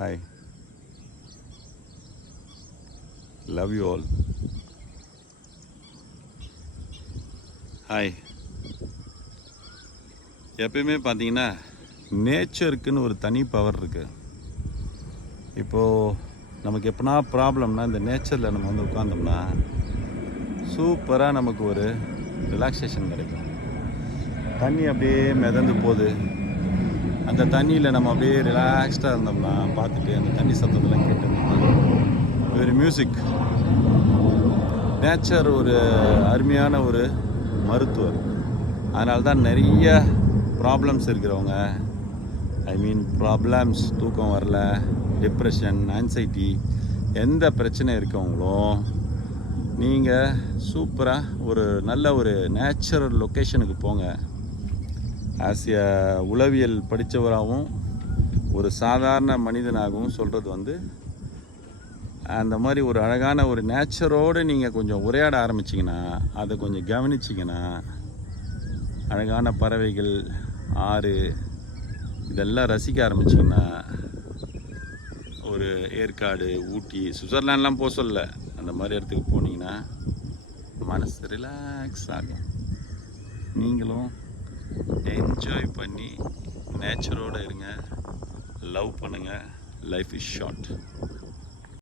Hi. Love you all. Hi. எப்பயுமே பார்த்தீங்கன்னா நேச்சருக்குன்னு ஒரு தனி பவர் இருக்குது. இப்போது நமக்கு எப்போனா ப்ராப்ளம்னா இந்த நேச்சரில் நம்ம வந்து உட்காந்தோம்னா சூப்பராக நமக்கு ஒரு ரிலாக்ஸேஷன் கிடைக்கும். தண்ணி அப்படியே மிதந்து போகுது, அந்த தண்ணியில் நம்ம அப்படியே ரிலாக்ஸ்டாக இருந்தோம்னா பார்த்துட்டு அந்த தண்ணி சத்தத்தெல்லாம் கேட்டிருந்தோம்னா ஒரு மியூசிக். நேச்சர் ஒரு அருமையான ஒரு மருத்துவர். அதனால தான் நிறைய ப்ராப்ளம்ஸ் இருக்கிறவங்க, ப்ராப்ளம்ஸ், தூக்கம் வரல, டிப்ரெஷன், ஆன்சைட்டி, எந்த பிரச்சனை இருக்கவங்களும் நீங்கள் சூப்பராக ஒரு நல்ல ஒரு நேச்சுரல் லொக்கேஷனுக்கு போங்க. ஆஸ் எ உளவியல் படித்தவராகவும் ஒரு சாதாரண மனிதனாகவும் சொல்கிறது வந்து, அந்த மாதிரி ஒரு அழகான ஒரு நேச்சரோடு நீங்கள் கொஞ்சம் உரையாட ஆரம்பிச்சிங்கன்னா, அதை கொஞ்சம் கவனிச்சிங்கன்னா, அழகான பறவைகள், ஆறு, இதெல்லாம் ரசிக்க ஆரம்பிச்சிங்கன்னா, ஒரு ஏற்காடு, ஊட்டி, சுவிட்சர்லாண்ட்லாம் போக சொல்ல, அந்த மாதிரி இடத்துக்கு போனீங்கன்னா மனசு ரிலாக்ஸ் ஆகும். நீங்களும் என்ஜாய் பண்ணி நேச்சரோடு இருங்க, லவ் பண்ணுங்கள். Life is short.